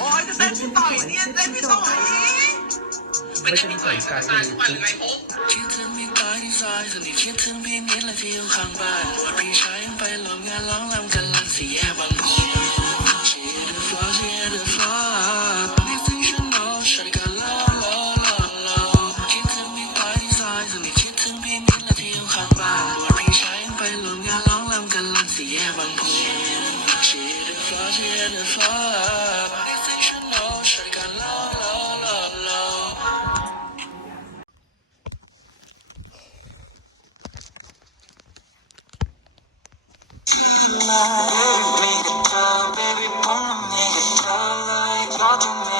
โอ้ยจะเต้นพี่ต่อยเนี่ยเต้นพี่ต่อยไม่ใช่ต่อยกายเลยคือคิดถึงพี่ตายที่ซอยสนิทคิดถึงพี่นิดและที่อยู่ข้างบ้านว่าพี่ชายยังไปลงงานร้องรำกันลังสี่แยกบาง Baby, pull me baby, pull me to like you're doing.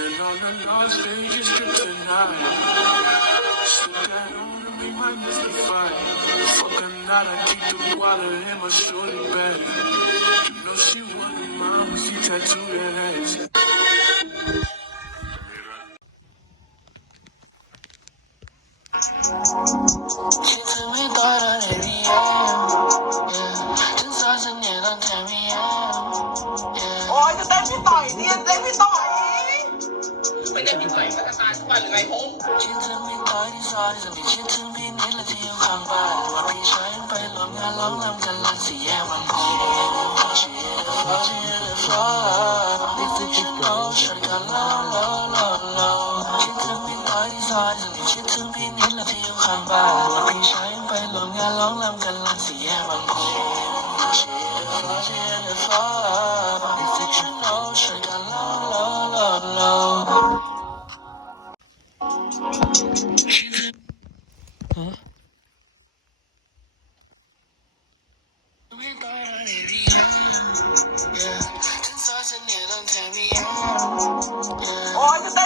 on the Las Vegas strip tonight. Sit down and we might miss the fight. Fucking night, I keep the water in my shorty bag. You know she wasn't mine when she tattooed that ass. Oh, 你在这倒，你在这倒。 ไม่ได้มีต่อยมาตั้งนานว่าหรือไงผมคิดถึงพี่ตายที่ซอยสนิทคิดถึงพี่นิดและที่อยู่ข้างบ้านว่าพี่ชายไปลมงานร้องรำกันลังสี่แยกบางโพชีเดฟลอชีเดฟลอนี่คือฉันโน้ฉันก็ล้อล้อล้อล้อคิดถึงพี่ตายที่ซอยสนิทคิดถึงพี่นิดและที่อยู่ข้างบ้าน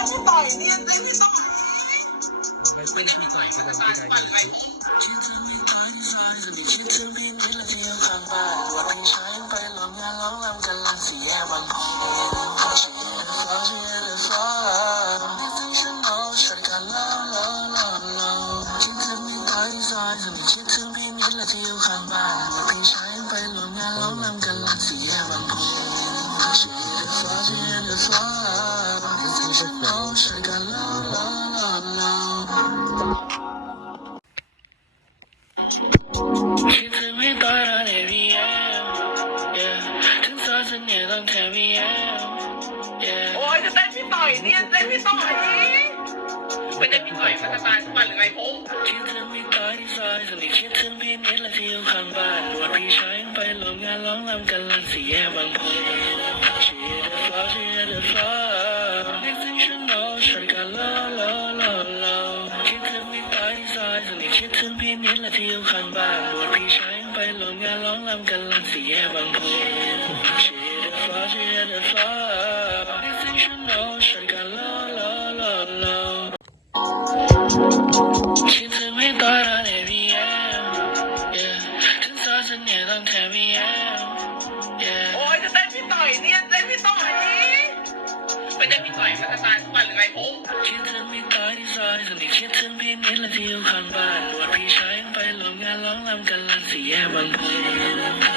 อ้ยจะเต้นพี่ต่อยเนี่ยเต้นพี่ต่อยไม่เต้นที่ต่อยก็ยังไม่ได้เลยคือคิดถึงพี่นิดและที่ยวข้างบ้านว่าพี่ชายไปลงงานร้องรำกันลังสีแยกบางโพชีเดฟ้าชีเดฟ้า งสายสัญญาตั้งแต่รีแอมโอ้ยจะเต้นพี่ต่อยเนี่ยเต้นพี่ต่อยไม่ได้มีต่อยมาตั้งนานว่าหรือไงผมคิดถึงไม่ตายที่ซอยสนิทคิดถึงพี่นิดและที่อยู่ข้างบ้านว่าพี่ชายยังไปลงงานร้องรำกันลังสี่แยกบางโพชีเดฟ้าชีเดฟ้านี่ถึงฉันโน้ฉันก็ลอลอลอลอคิดถึงไม่ตายที่ซอยสนิทคิดถึงพี่นิดและที่อยู่ข้างบ้านว่าพี่ชายยังไปลงงานร้องรำกันลังสี่แยกบางโพ ถึงสายสัญญาตั้งแต่รีแอมโอ้ยจะเต้นพี่ต่อยเนี่ยเต้นพี่ต่อยไม่ได้มีต่อยมาตั้งนานว่าหรือไงผมคิดถึงไม่ตายที่ซอยสนิทคิดถึงพี่นิดและที่อยู่ข้างบ้านว่าพี่ชายยังไปลงงานร้องรำกันลังสี่แยกบางโพ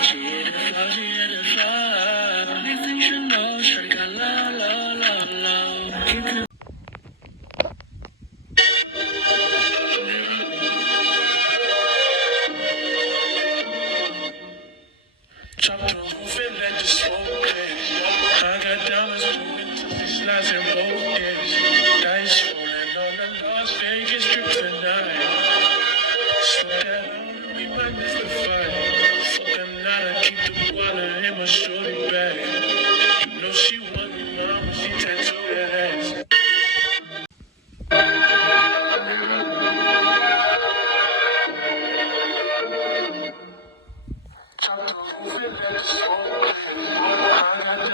ชีเดฟ้าชีเดฟ้านี่ถึงฉันโน้ฉันก็ลาลาลาลาคิดถึง Chop through roof and the smoke clear. I got diamonds moving to and both. Dice rolling on the Las Vegas strip tonight. Slip that on and we might miss the fight. I'm keep the water in my.